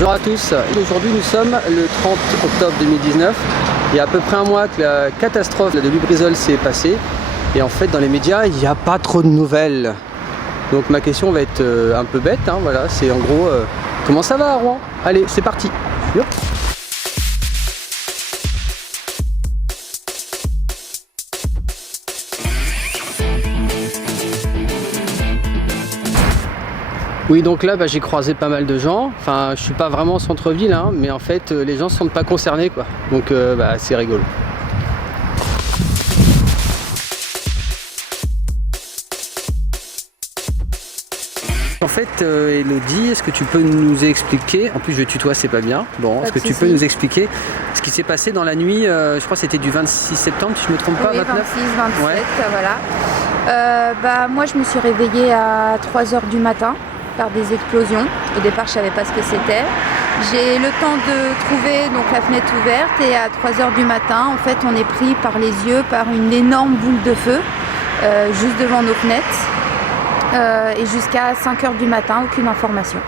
Bonjour à tous, aujourd'hui nous sommes le 30 octobre 2019. Il y a à peu près un mois que la catastrophe de Lubrizol s'est passée. Et en fait dans les médias il n'y a pas trop de nouvelles. Donc ma question va être un peu bête, hein, voilà, c'est en gros comment ça va à Rouen? Allez, c'est parti. Yop. Oui, donc là j'ai croisé pas mal de gens. Enfin, je suis pas vraiment au centre-ville, hein, mais en fait les gens ne sont pas concernés, quoi. Donc c'est rigolo. En fait, Elodie, est-ce que tu peux nous expliquer, en plus je tutoie, c'est pas bien, bon, est-ce que tu peux nous expliquer ce qui s'est passé dans la nuit, je crois que c'était du 26 septembre, si je me trompe pas, 29 26, 27, ouais. Voilà. Moi je me suis réveillée à 3h du matin par des explosions. Au départ je savais pas ce que c'était. J'ai le temps de trouver donc la fenêtre ouverte et à 3h du matin, en fait on est pris par les yeux par une énorme boule de feu juste devant nos fenêtres. Et jusqu'à 5h du matin, aucune information.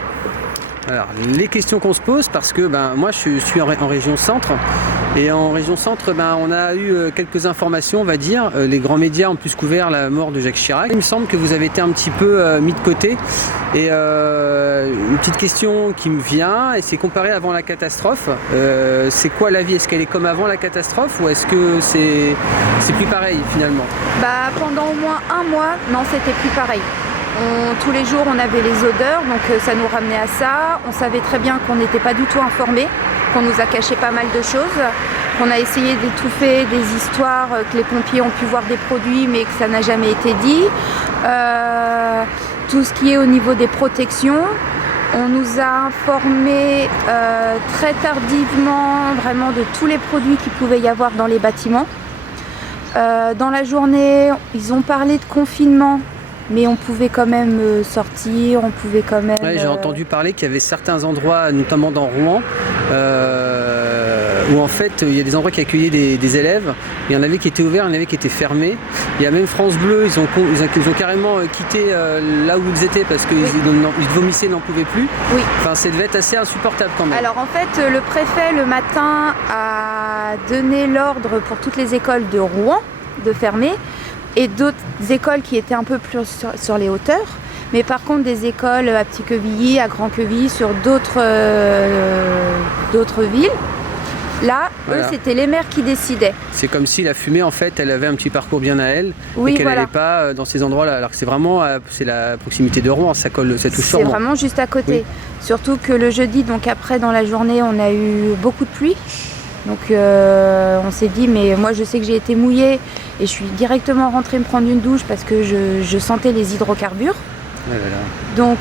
Alors, les questions qu'on se pose, parce que moi je suis en région centre, et en région centre on a eu quelques informations, on va dire. Les grands médias ont plus couvert la mort de Jacques Chirac. Il me semble que vous avez été un petit peu mis de côté, et une petite question qui me vient, et c'est comparé avant la catastrophe, c'est quoi la vie? Est-ce qu'elle est comme avant la catastrophe, ou est-ce que c'est plus pareil finalement? Pendant au moins un mois, non, c'était plus pareil. Tous les jours on avait les odeurs, donc ça nous ramenait à ça. On savait très bien qu'on n'était pas du tout informés, qu'on nous a caché pas mal de choses, qu'on a essayé d'étouffer des histoires, que les pompiers ont pu voir des produits mais que ça n'a jamais été dit. Tout ce qui est au niveau des protections, on nous a informés très tardivement vraiment de tous les produits qu'il pouvait y avoir dans les bâtiments. Dans la journée, ils ont parlé de confinement, mais on pouvait quand même sortir, on pouvait quand même... Ouais, j'ai entendu parler qu'il y avait certains endroits, notamment dans Rouen, où en fait il y a des endroits qui accueillaient des élèves. Il y en avait qui étaient ouverts, il y en avait qui étaient fermés. Il y a même France Bleu, ils ont carrément quitté là où ils étaient parce qu'ils vomissaient, ils n'en pouvaient plus. Oui. Enfin, ça devait être assez insupportable quand même. Alors en fait, le préfet le matin a donné l'ordre pour toutes les écoles de Rouen de fermer, et d'autres écoles qui étaient un peu plus sur les hauteurs. Mais par contre, des écoles à Petit-Quevilly, à Grand-Quevilly, sur d'autres villes, là, voilà. Eux, c'était les maires qui décidaient. C'est comme si la fumée, en fait, elle avait un petit parcours bien à elle, oui, et qu'elle n'allait pas dans ces endroits-là. Alors que c'est vraiment la proximité de Rouen, ça touche sur Rouen. C'est vraiment juste à côté. Oui. Surtout que le jeudi, donc après, dans la journée, on a eu beaucoup de pluie. Donc on s'est dit, mais moi je sais que j'ai été mouillée et je suis directement rentrée me prendre une douche parce que je sentais les hydrocarbures. Ouais, voilà. Donc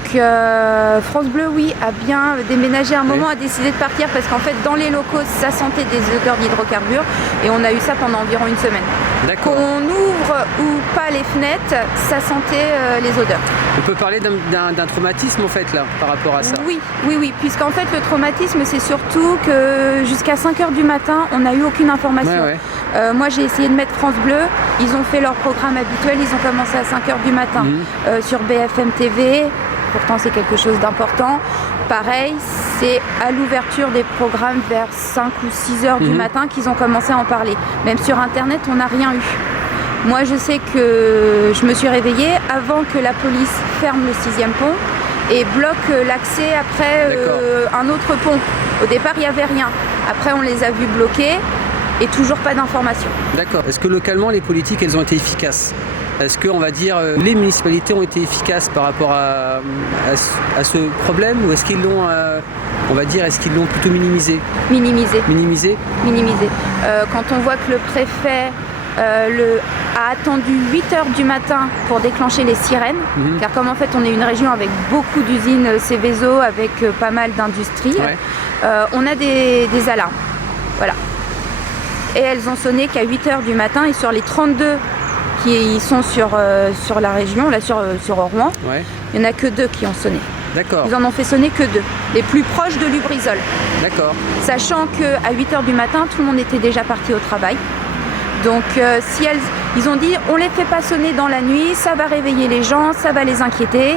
France Bleu, oui, a bien déménagé un moment, a décidé de partir parce qu'en fait dans les locaux ça sentait des odeurs d'hydrocarbures, et on a eu ça pendant environ une semaine. Qu'on ouvre ou pas les fenêtres, ça sentait les odeurs. On peut parler d'un traumatisme en fait là par rapport à ça. Oui, puisqu'en fait le traumatisme c'est surtout que jusqu'à 5h du matin on n'a eu aucune information. Ouais. Moi j'ai essayé de mettre France Bleu, ils ont fait leur programme habituel, ils ont commencé à 5h du matin sur BFM TV, pourtant c'est quelque chose d'important. Pareil, c'est à l'ouverture des programmes vers 5 ou 6h du matin qu'ils ont commencé à en parler. Même sur internet on n'a rien eu. Moi je sais que je me suis réveillée avant que la police ferme le 6e pont et bloque l'accès après un autre pont. Au départ il n'y avait rien, après on les a vus bloquer et toujours pas d'informations. D'accord. Est-ce que localement les politiques elles ont été efficaces? Est-ce que, on va dire, les municipalités ont été efficaces par rapport à ce problème, ou est-ce qu'ils l'ont, on va dire, est-ce qu'ils l'ont plutôt minimisé? Minimisé. Minimisé. Minimisé. Quand on voit que le préfet a attendu 8h du matin pour déclencher les sirènes, car comme en fait on est une région avec beaucoup d'usines Céveso, avec pas mal d'industries, on a des alarmes. Voilà. Et elles ont sonné qu'à 8h du matin, et sur les 32 qui sont sur la région, là sur Rouen, il n'y en a que 2 qui ont sonné. D'accord. Ils en ont fait sonner que 2, les plus proches de Lubrizol. D'accord. Sachant qu'à 8h du matin, tout le monde était déjà parti au travail. Donc ils ont dit, on ne les fait pas sonner dans la nuit, ça va réveiller les gens, ça va les inquiéter.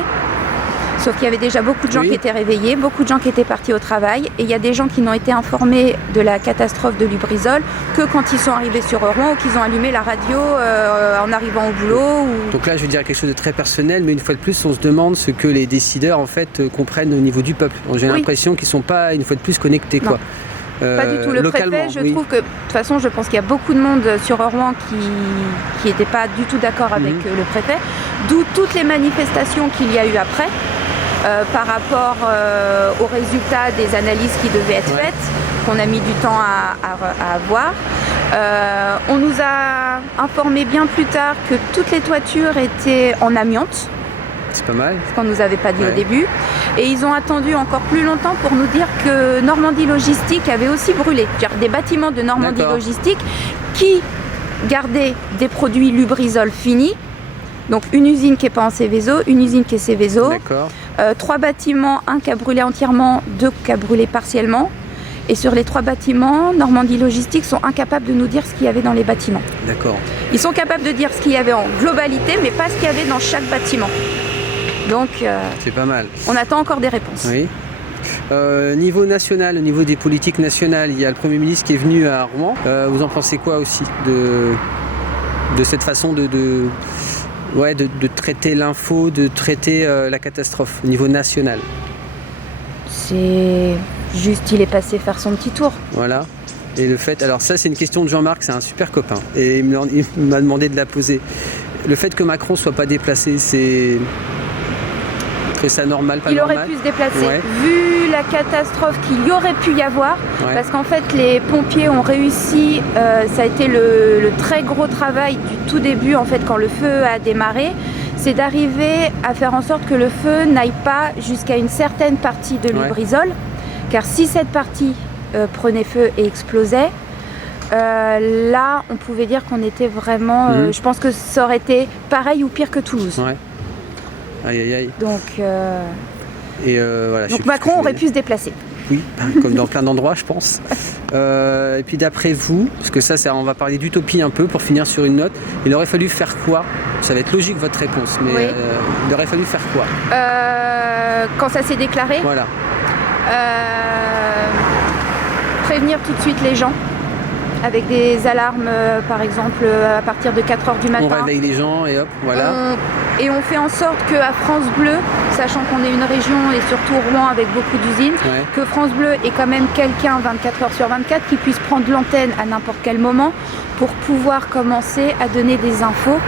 Sauf qu'il y avait déjà beaucoup de gens Oui. qui étaient réveillés, beaucoup de gens qui étaient partis au travail, et il y a des gens qui n'ont été informés de la catastrophe de Lubrizol que quand ils sont arrivés sur Rouen ou qu'ils ont allumé la radio en arrivant au boulot. Ou... Donc là, je veux dire quelque chose de très personnel, mais une fois de plus, on se demande ce que les décideurs en fait comprennent au niveau du peuple. J'ai l'impression qu'ils ne sont pas une fois de plus connectés, quoi. Pas du tout. Le préfet, je trouve que, de toute façon, je pense qu'il y a beaucoup de monde sur Rouen qui n'était pas du tout d'accord avec le préfet, d'où toutes les manifestations qu'il y a eu après, par rapport aux résultats des analyses qui devaient être faites, qu'on a mis du temps à avoir. On nous a informé bien plus tard que toutes les toitures étaient en amiante. C'est pas mal. Ce qu'on ne nous avait pas dit au début. Et ils ont attendu encore plus longtemps pour nous dire que Normandie Logistique avait aussi brûlé. C'est-à-dire des bâtiments de Normandie Logistique qui gardaient des produits Lubrizol finis. Donc une usine qui n'est pas en Céveso, une usine qui est Céveso. 3 bâtiments, un qui a brûlé entièrement, 2 qui a brûlé partiellement. Et sur les 3 bâtiments, Normandie Logistique sont incapables de nous dire ce qu'il y avait dans les bâtiments. D'accord. Ils sont capables de dire ce qu'il y avait en globalité, mais pas ce qu'il y avait dans chaque bâtiment. Donc, c'est pas mal. On attend encore des réponses. Oui. Niveau national, au niveau des politiques nationales, il y a le Premier ministre qui est venu à Rouen. Vous en pensez quoi aussi de cette façon de traiter l'info, de traiter la catastrophe au niveau national? C'est juste, il est passé faire son petit tour. Voilà. Et le fait, alors ça c'est une question de Jean-Marc, c'est un super copain, et il m'a demandé de la poser. Le fait que Macron soit pas déplacé, c'est... ça normal, pas normal. Il aurait pu se déplacer, vu la catastrophe qu'il y aurait pu y avoir, parce qu'en fait les pompiers ont réussi, ça a été le très gros travail du tout début en fait quand le feu a démarré, c'est d'arriver à faire en sorte que le feu n'aille pas jusqu'à une certaine partie de Lubrizol, car si cette partie prenait feu et explosait, là on pouvait dire qu'on était vraiment, je pense que ça aurait été pareil ou pire que Toulouse. Aïe aïe aïe. Donc, voilà, donc Macron aurait pu se déplacer. Oui, comme dans plein d'endroits, je pense. Et puis d'après vous, parce que ça, on va parler d'utopie un peu pour finir sur une note, il aurait fallu faire quoi? Ça va être logique votre réponse, mais il aurait fallu faire quoi? Quand ça s'est déclaré? Voilà. Prévenir tout de suite les gens. Avec des alarmes, par exemple, à partir de 4h du matin. On réveille les gens et hop, voilà. Et on fait en sorte qu'à France Bleu, sachant qu'on est une région et surtout Rouen avec beaucoup d'usines, que France Bleu ait quand même quelqu'un 24h/24 qui puisse prendre l'antenne à n'importe quel moment pour pouvoir commencer à donner des infos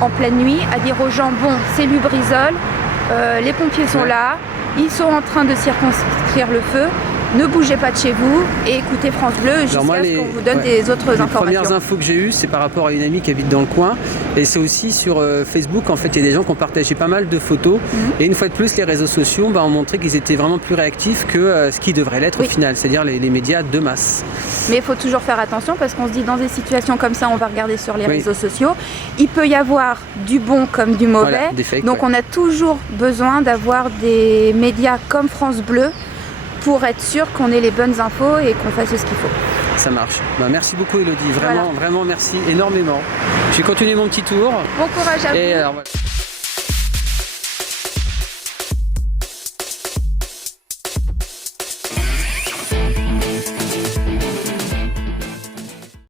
en pleine nuit, à dire aux gens, bon, c'est Lubrizol, les pompiers sont là, ils sont en train de circonscrire le feu. Ne bougez pas de chez vous et écoutez France Bleu jusqu'à ce qu'on vous donne des autres informations. Les premières infos que j'ai eues, c'est par rapport à une amie qui habite dans le coin. Et c'est aussi sur Facebook, en fait, il y a des gens qui ont partagé pas mal de photos. Et une fois de plus, les réseaux sociaux ont montré qu'ils étaient vraiment plus réactifs que ce qui devrait l'être au final, c'est-à-dire les médias de masse. Mais il faut toujours faire attention parce qu'on se dit dans des situations comme ça, on va regarder sur les réseaux sociaux. Il peut y avoir du bon comme du mauvais. Voilà, des fakes, donc on a toujours besoin d'avoir des médias comme France Bleu pour être sûr qu'on ait les bonnes infos et qu'on fasse ce qu'il faut. Ça marche. Merci beaucoup Elodie, vraiment merci énormément. Je vais continuer mon petit tour. Bon courage à vous. Alors, voilà.